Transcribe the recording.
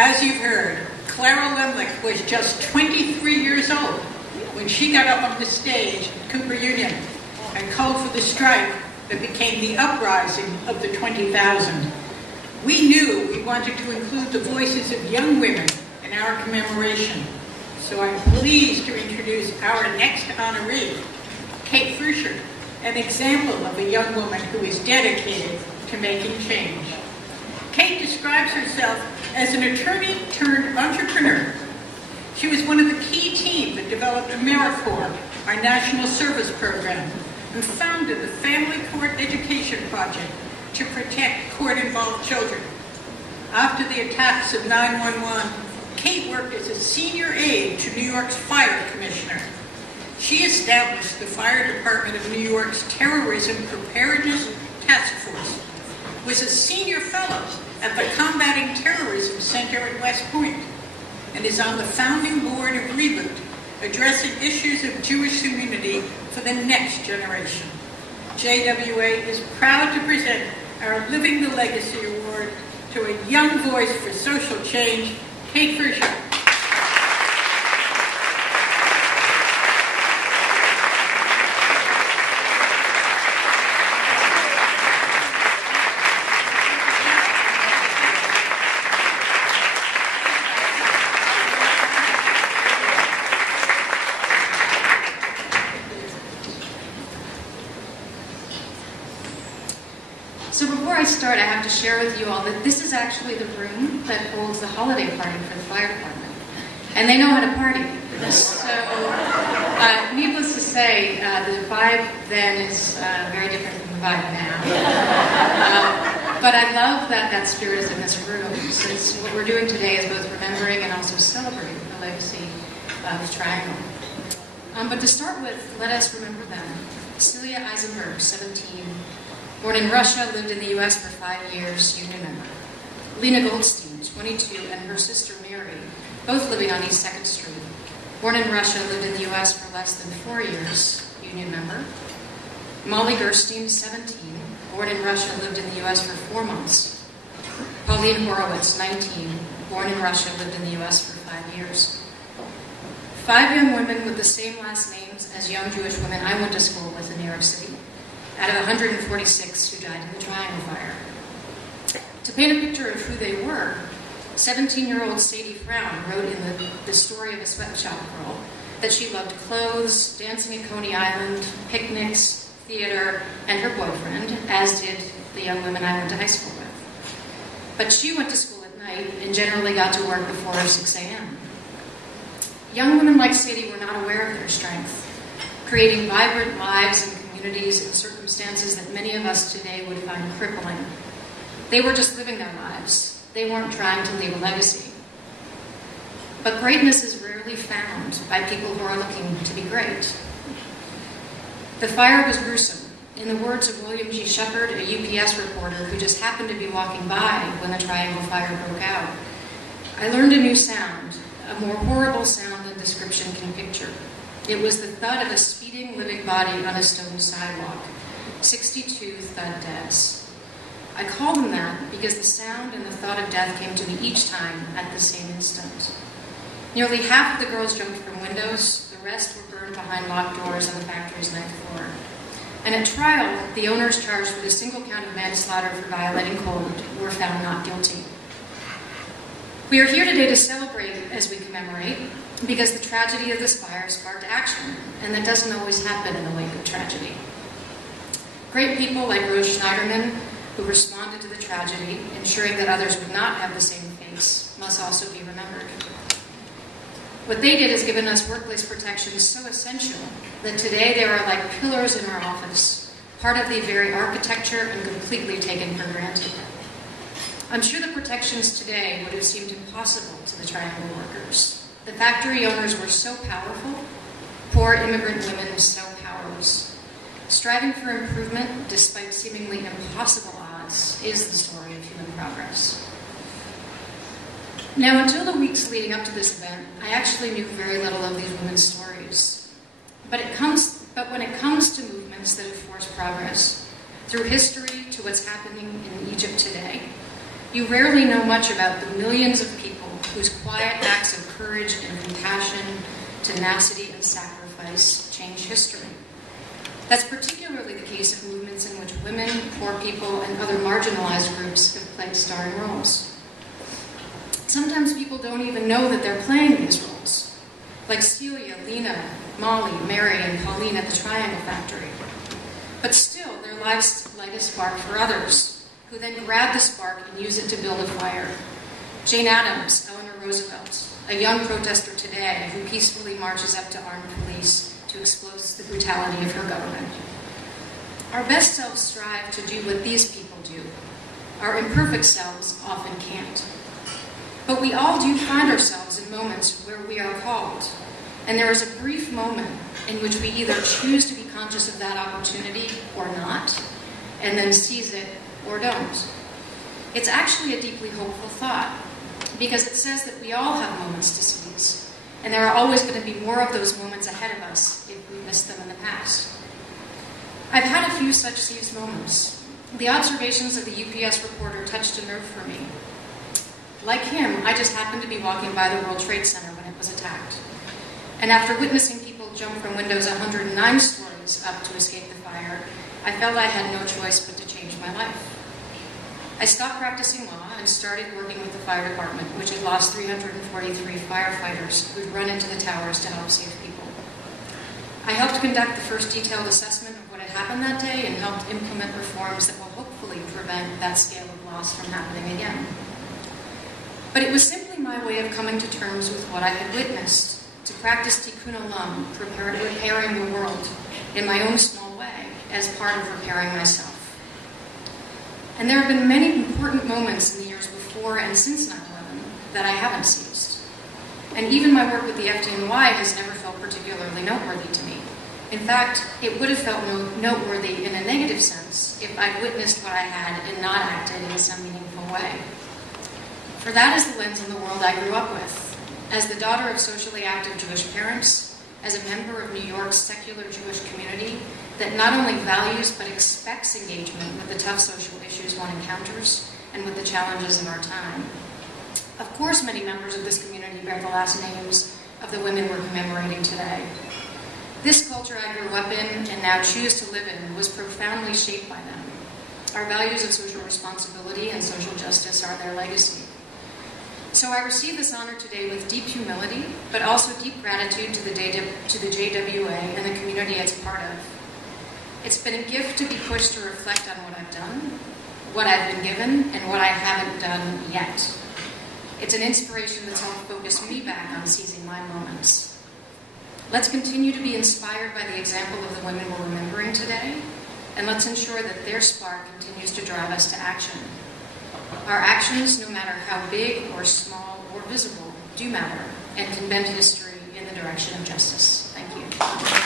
As you've heard, Clara Lemlich was just 23 years old when she got up on the stage at Cooper Union and called for the strike that became the uprising of the 20,000. We knew we wanted to include the voices of young women in our commemoration. So I'm pleased to introduce our next honoree, Kate Frucher, an example of a young woman who is dedicated to making change. Kate describes herself as an attorney turned entrepreneur. She was one of the key team that developed AmeriCorps, our national service program, and founded the Family Court Education Project to protect court-involved children. After the attacks of 9/11, Kate worked as a senior aide to New York's fire commissioner. She established the Fire Department of New York's Terrorism Preparedness Task Force, was a senior fellow at the Combating Terrorism Center at West Point, and is on the founding board of Reboot, addressing issues of Jewish community for the next generation. JWA is proud to present our Living the Legacy Award to a young voice for social change, Kate Frucher. So before I start, I have to share with you all that this is actually the room that holds the holiday party for the fire department. And they know how to party. So, needless to say, the vibe then is very different from the vibe now. But I love that that spirit is in this room, since what we're doing today is both remembering and also celebrating the legacy of Triangle. But to start with, let us remember them. Celia Eisenberg, 17. Born in Russia, lived in the U.S. for 5 years, union member. Lena Goldstein, 22, and her sister Mary, both living on East 2nd Street. Born in Russia, lived in the U.S. for less than 4 years, union member. Molly Gerstein, 17, born in Russia, lived in the U.S. for 4 months. Pauline Horowitz, 19, born in Russia, lived in the U.S. for 5 years. 5 young women with the same last names as young Jewish women I went to school with in New York City, out of 146 who died in the Triangle Fire. To paint a picture of who they were, 17-year-old Sadie Frown wrote in the story of a sweatshop girl that she loved clothes, dancing at Coney Island, picnics, theater, and her boyfriend, as did the young women I went to high school with. But she went to school at night and generally got to work before 6 a.m. Young women like Sadie were not aware of their strength, creating vibrant lives and communities and circumstances that many of us today would find crippling. They were just living their lives. They weren't trying to leave a legacy. But greatness is rarely found by people who are looking to be great. The fire was gruesome. In the words of William G. Shepard, a UPS reporter who just happened to be walking by when the Triangle Fire broke out, I learned a new sound, a more horrible sound than description can picture. It was the thud of a speeding living body on a stone sidewalk. 62 thud deaths. I call them that because the sound and the thought of death came to me each time at the same instant. Nearly half of the girls jumped from windows, the rest were burned behind locked doors on the factory's 9th floor. And at trial, the owners charged with a single count of manslaughter for violating code were found not guilty. We are here today to celebrate as we commemorate, because the tragedy of this fire sparked action, and that doesn't always happen in the wake of tragedy. Great people like Rose Schneiderman, who responded to the tragedy, ensuring that others would not have the same fates, must also be remembered. What they did has given us workplace protections so essential that today they are like pillars in our office, part of the very architecture and completely taken for granted. I'm sure the protections today would have seemed impossible to the Triangle workers. The factory owners were so powerful, poor immigrant women so powerless. Striving for improvement, despite seemingly impossible odds, is the story of human progress. Now, until the weeks leading up to this event, I actually knew very little of these women's stories. But when it comes to movements that have forced progress, through history to what's happening in Egypt today, you rarely know much about the millions of people whose quiet acts of courage and compassion, tenacity and sacrifice change history. That's particularly the case of movements in which women, poor people, and other marginalized groups have played starring roles. Sometimes people don't even know that they're playing these roles, like Celia, Lena, Molly, Mary, and Pauline at the Triangle Factory. But still, their lives light a spark for others, who then grab the spark and use it to build a fire. Jane Addams, Eleanor Roosevelt, a young protester today who peacefully marches up to armed police to expose the brutality of her government. Our best selves strive to do what these people do. Our imperfect selves often can't. But we all do find ourselves in moments where we are called, and there is a brief moment in which we either choose to be conscious of that opportunity or not, and then seize it or don't. It's actually a deeply hopeful thought, because it says that we all have moments to seize, and there are always going to be more of those moments ahead of us if we missed them in the past. I've had a few such seized moments. The observations of the UPS reporter touched a nerve for me. Like him, I just happened to be walking by the World Trade Center when it was attacked. And after witnessing people jump from windows 109 stories up to escape the fire, I felt I had no choice but to change my life. I stopped practicing law and started working with the fire department, which had lost 343 firefighters who'd run into the towers to help save people. I helped conduct the first detailed assessment of what had happened that day and helped implement reforms that will hopefully prevent that scale of loss from happening again. But it was simply my way of coming to terms with what I had witnessed, to practice tikkun olam, repairing the world, in my own small way, as part of repairing myself. And there have been many important moments in the years before and since 9/11 that I haven't seized. And even my work with the FDNY has never felt particularly noteworthy to me. In fact, it would have felt noteworthy in a negative sense if I'd witnessed what I had and not acted in some meaningful way. For that is the lens on the world I grew up with, as the daughter of socially active Jewish parents, as a member of New York's secular Jewish community that not only values but expects engagement with the tough social issues one encounters and with the challenges of our time. Of course, many members of this community bear the last names of the women we're commemorating today. This culture I grew up in and now choose to live in was profoundly shaped by them. Our values of social responsibility and social justice are their legacy. So I receive this honor today with deep humility, but also deep gratitude to the JWA and the community it's part of. It's been a gift to be pushed to reflect on what I've done, what I've been given, and what I haven't done yet. It's an inspiration that's helped focus me back on seizing my moments. Let's continue to be inspired by the example of the women we're remembering today, and let's ensure that their spark continues to drive us to action. Our actions, no matter how big or small or visible, do matter and can bend history in the direction of justice. Thank you.